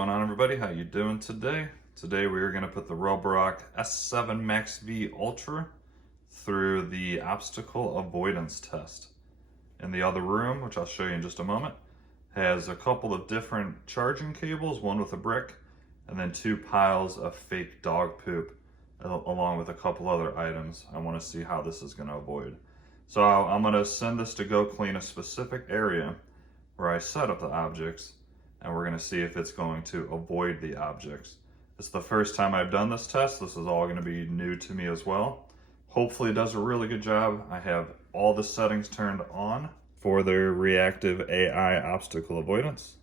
going on, everybody? How you doing today? Today we are going to put the Roborock S7 MaxV Ultra through the obstacle avoidance test. In the other room, which I'll show you in just a moment, has a couple of different charging cables, one with a brick, and then two piles of fake dog poop, along with a couple other items. I want to see how this is going to avoid. So I'm going to send this to go clean a specific area where I set up the objects, and we're going to see if it's going to avoid the objects. It's the first time I've done this test. This is all going to be new to me as well. Hopefully it does a really good job. I have all the settings turned on for their reactive AI obstacle avoidance,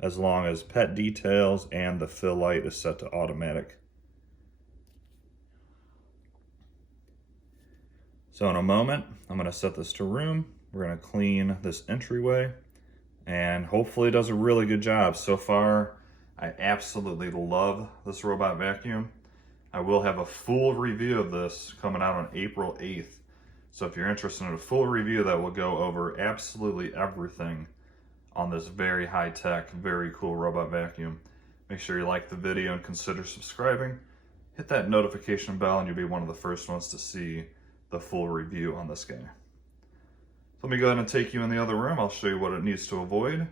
as long as pet details and the fill light is set to automatic. So in a moment, I'm going to set this to room. We're going to clean this entryway, and hopefully it does a really good job. So far, I absolutely love this robot vacuum. I will have a full review of this coming out on April 8th. So if you're interested in a full review that will go over absolutely everything on this very high-tech, very cool robot vacuum, make sure you like the video and consider subscribing. Hit that notification bell and you'll be one of the first ones to see the full review on this guy. Let me go ahead and take you in the other room. I'll show you what it needs to avoid.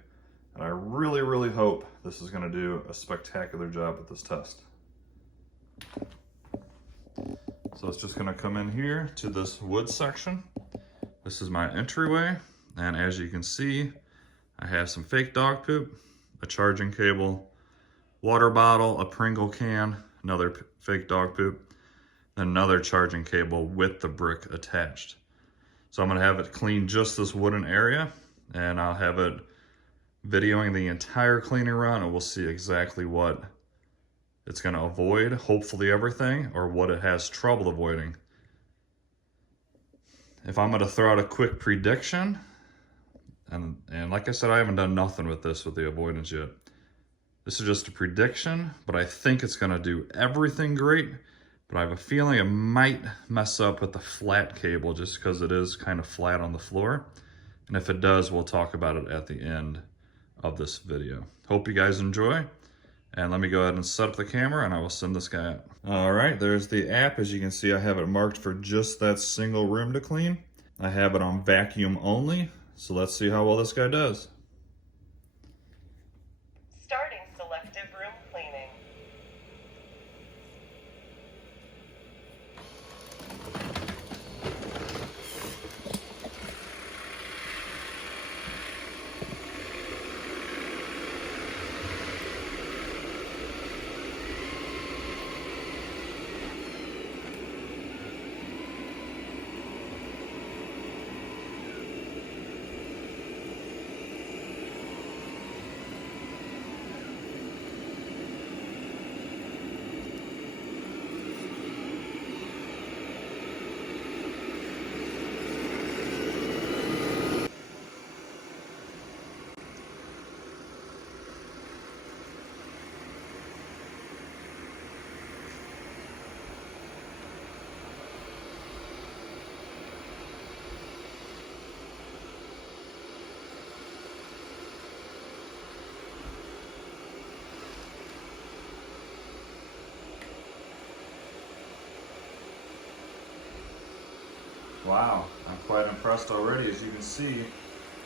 And I really, really hope this is going to do a spectacular job with this test. So it's just going to come in here to this wood section. This is my entryway. And as you can see, I have some fake dog poop, a charging cable, water bottle, a Pringle can, another fake dog poop, and another charging cable with the brick attached. So I'm going to have it clean just this wooden area, and I'll have it videoing the entire cleaning run, and we'll see exactly what it's going to avoid, hopefully everything, or what it has trouble avoiding. If I'm going to throw out a quick prediction, and like I said, I haven't done nothing with this with the avoidance yet. This is just a prediction, but I think it's going to do everything great. But I have a feeling it might mess up with the flat cable just because it is kind of flat on the floor. And if it does, we'll talk about it at the end of this video. Hope you guys enjoy. And let me go ahead and set up the camera and I will send this guy out. All right, there's the app. As you can see, I have it marked for just that single room to clean. I have it on vacuum only. So let's see how well this guy does. Starting selective room cleaning. Wow, I'm quite impressed already. As you can see,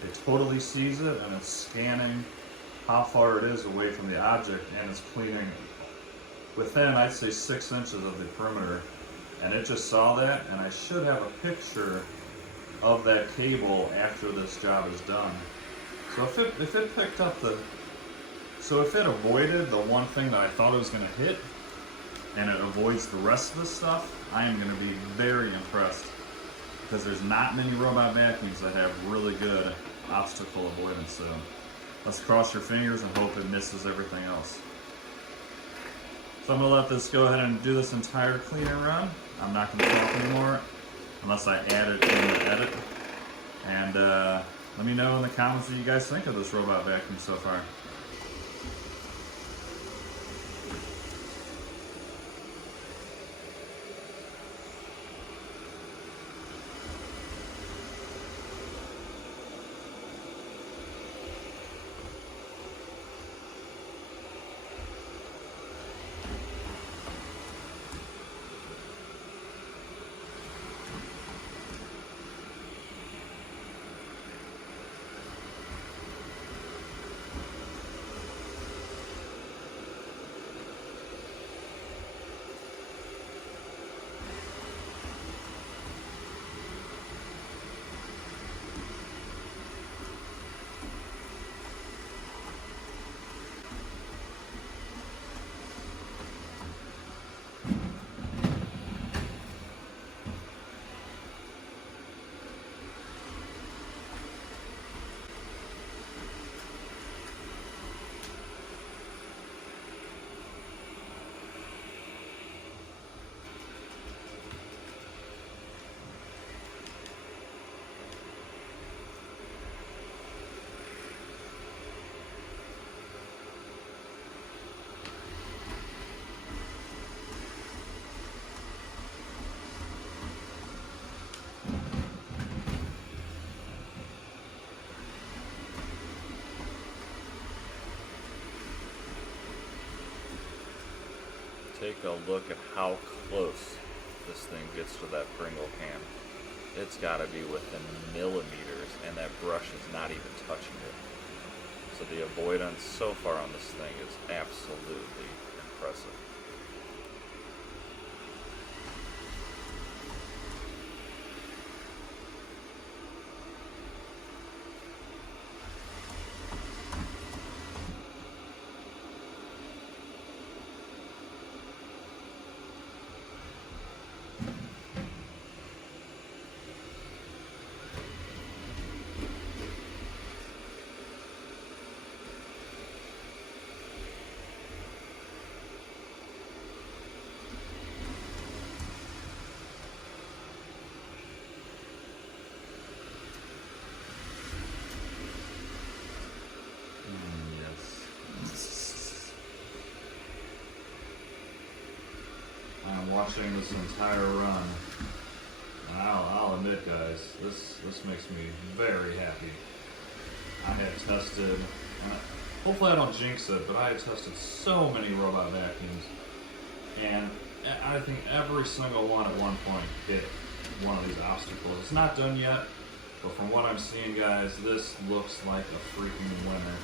it totally sees it and it's scanning how far it is away from the object, and it's cleaning within, I'd say, 6 inches of the perimeter. And it just saw that, and I should have a picture of that cable after this job is done. So if it picked up if it avoided the one thing that I thought it was going to hit, and it avoids the rest of the stuff, I am going to be very impressed. Because there's not many robot vacuums that have really good obstacle avoidance. So let's cross your fingers and hope it misses everything else. So I'm going to let this go ahead and do this entire cleaning run. I'm not going to talk anymore unless I add it in the edit. And let me know in the comments what you guys think of this robot vacuum so far. take a look at how close this thing gets to that Pringle can. It's got to be within millimeters, and that brush is not even touching it. So the avoidance so far on this thing is absolutely impressive. I'm watching this entire run. I'll admit, guys, this makes me very happy. I have tested, hopefully I don't jinx it, but I have tested so many robot vacuums, and I think every single one at one point hit one of these obstacles. It's not done yet, but from what I'm seeing, guys, this looks like a freaking winner.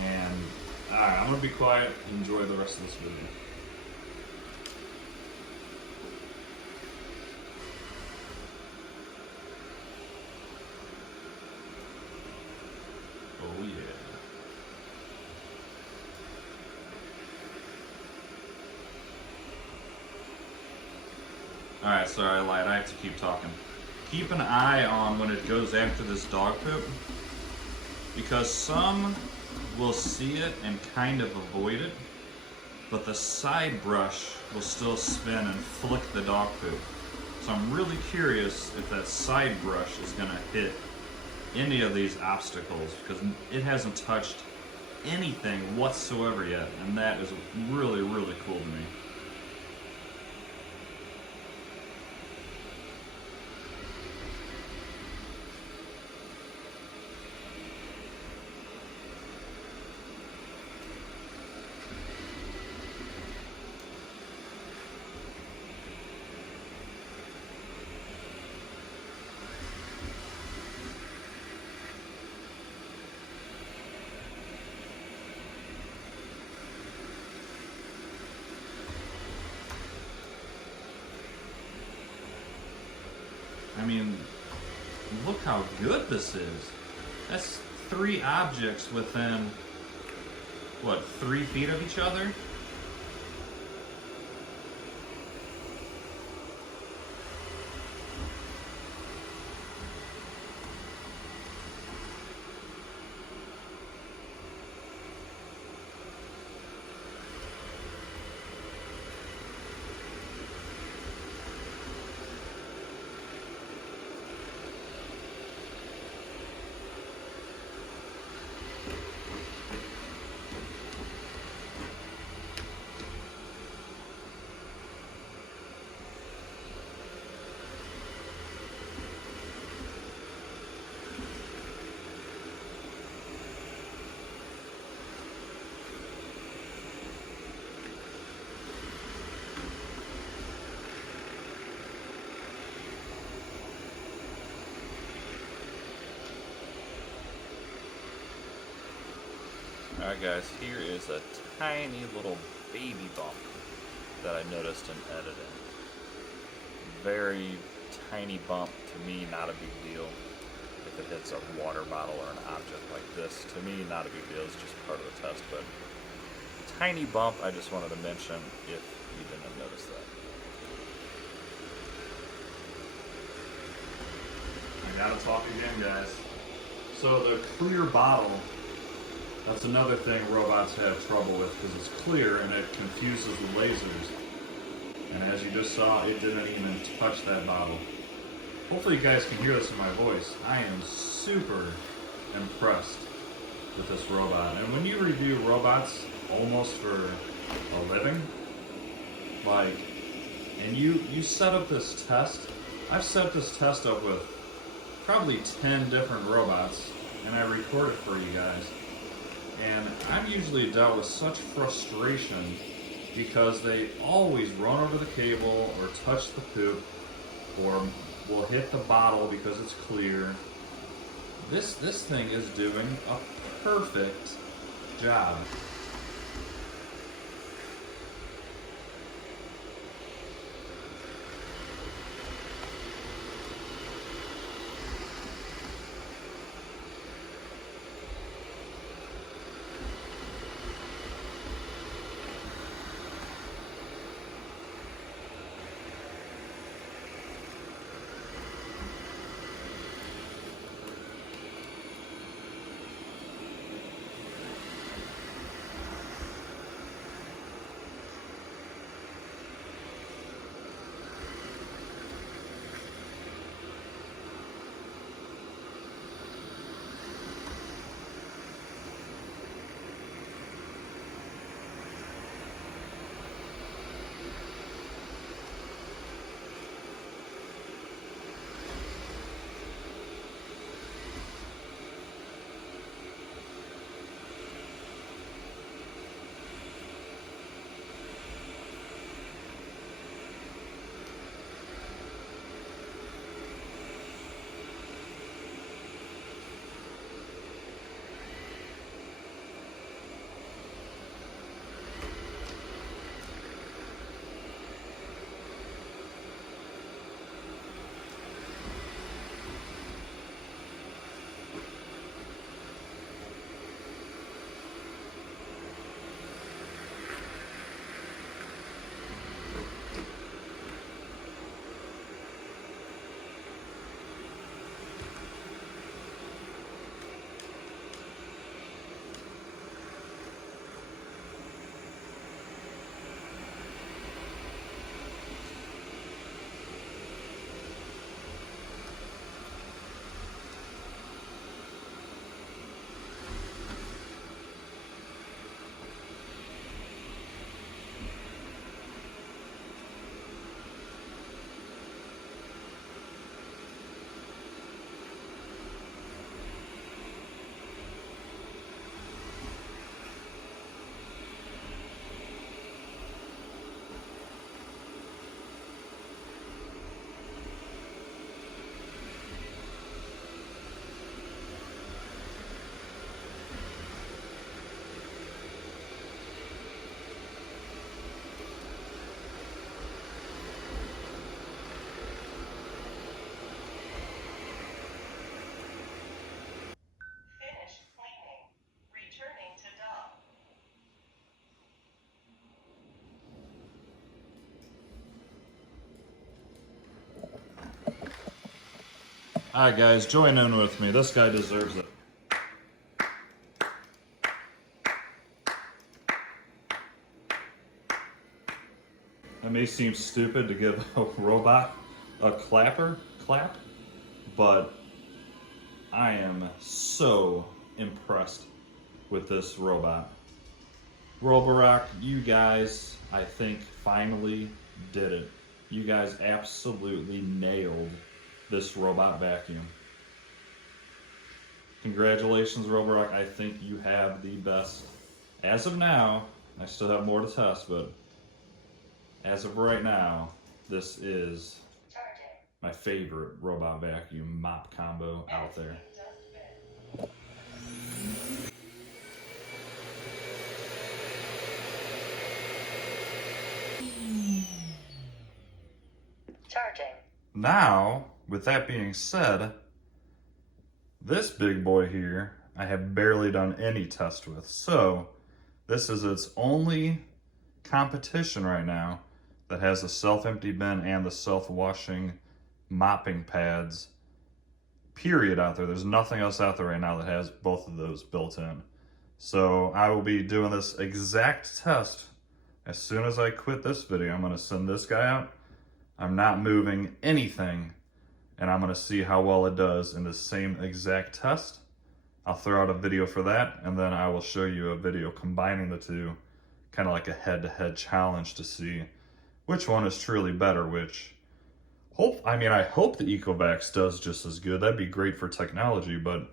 And alright, I'm gonna be quiet and enjoy the rest of this video. Oh yeah. Alright, sorry, I lied. I have to keep talking. Keep an eye on when it goes after this dog poop, because some will see it and kind of avoid it, but the side brush will still spin and flick the dog poop. So I'm really curious if that side brush is going to hit any of these obstacles, because it hasn't touched anything whatsoever yet, and that is really, really cool to me. I mean, look how good this is. That's 3 objects within, what, 3 feet of each other? Alright guys, here is a tiny little baby bump that I noticed in editing. Very tiny bump, to me not a big deal. If it hits a water bottle or an object like this, to me not a big deal, it's just part of the test, but tiny bump I just wanted to mention if you didn't notice that. I gotta talk again, guys. So the clear bottle, that's another thing robots have trouble with, because it's clear and it confuses the lasers. And as you just saw, it didn't even touch that bottle. Hopefully you guys can hear this in my voice. I am super impressed with this robot. And when you review robots almost for a living, like, and you set up this test, I've set this test up with probably 10 different robots, and I record it for you guys. And I'm usually dealt with such frustration because they always run over the cable or touch the poop or will hit the bottle because it's clear. This thing is doing a perfect job. Finished cleaning. Returning to dock. Alright guys, join in with me. This guy deserves it. It may seem stupid to give a robot a clap, but I am so impressed with this robot. Roborock, you guys, I think, finally did it. You guys absolutely nailed this robot vacuum. Congratulations, Roborock. I think you have the best. As of now, I still have more to test, but as of right now, this is my favorite robot vacuum mop combo out there. Charging. Now, with that being said, this big boy here, I have barely done any test with. So, this is its only competition right now that has a self-empty bin and the self-washing mopping pads, period, out there. There's nothing else out there right now that has both of those built in. So I will be doing this exact test as soon as I quit this video. I'm going to send this guy out. I'm not moving anything, and I'm going to see how well it does in the same exact test. I'll throw out a video for that, and then I will show you a video combining the two, kind of like a head-to-head challenge to see which one is truly better, I hope the Ecovacs does just as good. That'd be great for technology, but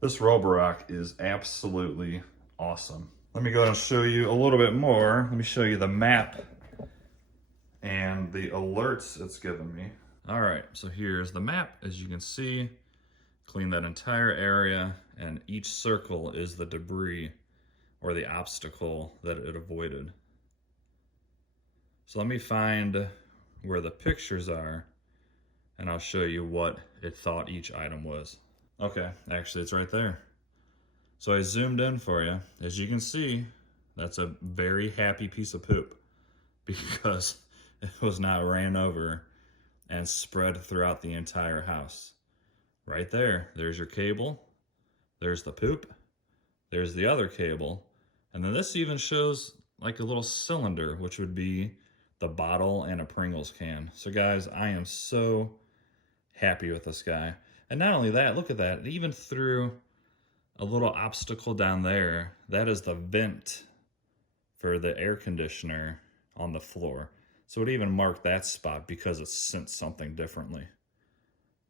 this Roborock is absolutely awesome. Let me go ahead and show you a little bit more. Let me show you the map and the alerts it's given me. All right, so here's the map. As you can see, clean that entire area, and each circle is the debris or the obstacle that it avoided. So let me find where the pictures are, and I'll show you what it thought each item was. Okay, actually it's right there. So I zoomed in for you. As you can see, that's a very happy piece of poop because it was not ran over and spread throughout the entire house. Right there, there's your cable, there's the poop, there's the other cable, and then this even shows like a little cylinder, which would be the bottle and a Pringles can. So guys, I am so happy with this guy. And not only that, look at that, it even threw a little obstacle down there. That is the vent for the air conditioner on the floor. So it even marked that spot because it sensed something differently.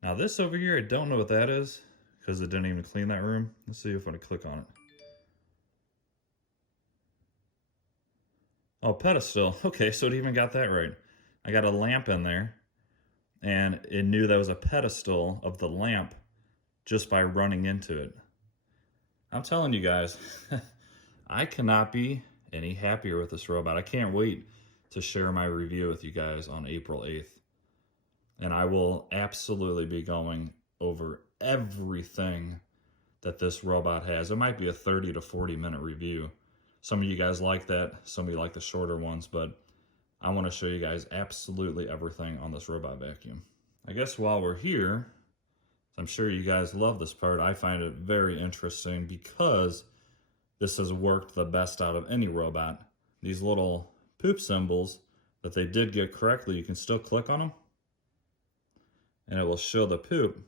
Now this over here, I don't know what that is because it didn't even clean that room. Let's see if I can click on it. Oh, pedestal. Okay, so it even got that right. I got a lamp in there and it knew that was a pedestal of the lamp just by running into it. I'm telling you guys, I cannot be any happier with this robot. I can't wait to share my review with you guys on April 8th. And I will absolutely be going over everything that this robot has. It might be a 30 to 40 minute review. Some of you guys like that, some of you like the shorter ones, but I want to show you guys absolutely everything on this robot vacuum. I guess while we're here, I'm sure you guys love this part. I find it very interesting because this has worked the best out of any robot. These little poop symbols that they did get correctly, you can still click on them and it will show the poop.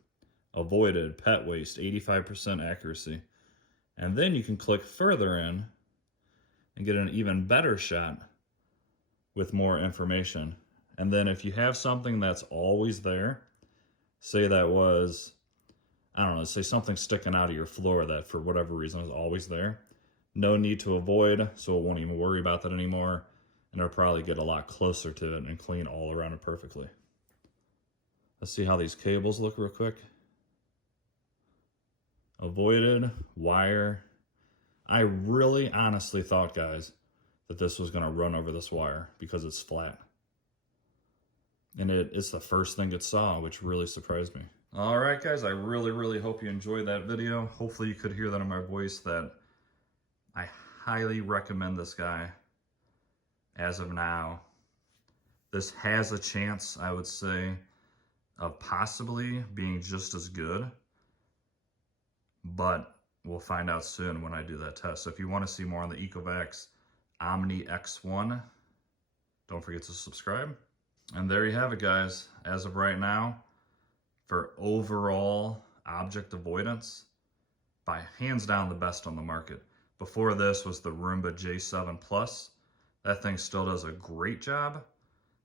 Avoided, pet waste, 85% accuracy. And then you can click further in and get an even better shot with more information. And then if you have something that's always there, say that was, I don't know, say something sticking out of your floor that for whatever reason is always there, no need to avoid, so it won't even worry about that anymore, and it'll probably get a lot closer to it and clean all around it perfectly. Let's see how these cables look real quick. Avoided, wire. I really honestly thought, guys, that this was going to run over this wire because it's flat. And it's the first thing it saw, which really surprised me. All right, guys, I really hope you enjoyed that video. Hopefully you could hear that in my voice that I highly recommend this guy as of now. This has a chance, I would say, of possibly being just as good, but we'll find out soon when I do that test. So if you want to see more on the Ecovacs Omni X1, don't forget to subscribe. And there you have it, guys. As of right now, for overall object avoidance, by hands down the best on the market. Before this was the Roomba J7 Plus. That thing still does a great job,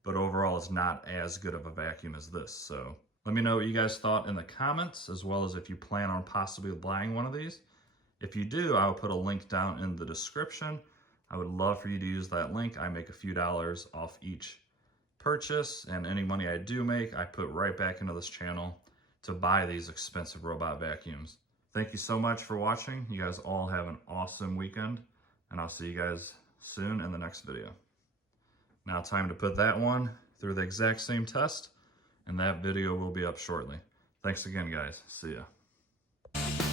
but overall it's not as good of a vacuum as this. So let me know what you guys thought in the comments, as well as if you plan on possibly buying one of these. If you do, I'll put a link down in the description. I would love for you to use that link. I make a few dollars off each purchase, and any money I do make, I put right back into this channel to buy these expensive robot vacuums. Thank you so much for watching. You guys all have an awesome weekend, and I'll see you guys soon in the next video. Now time to put that one through the exact same test, and that video will be up shortly. Thanks again, guys. See ya.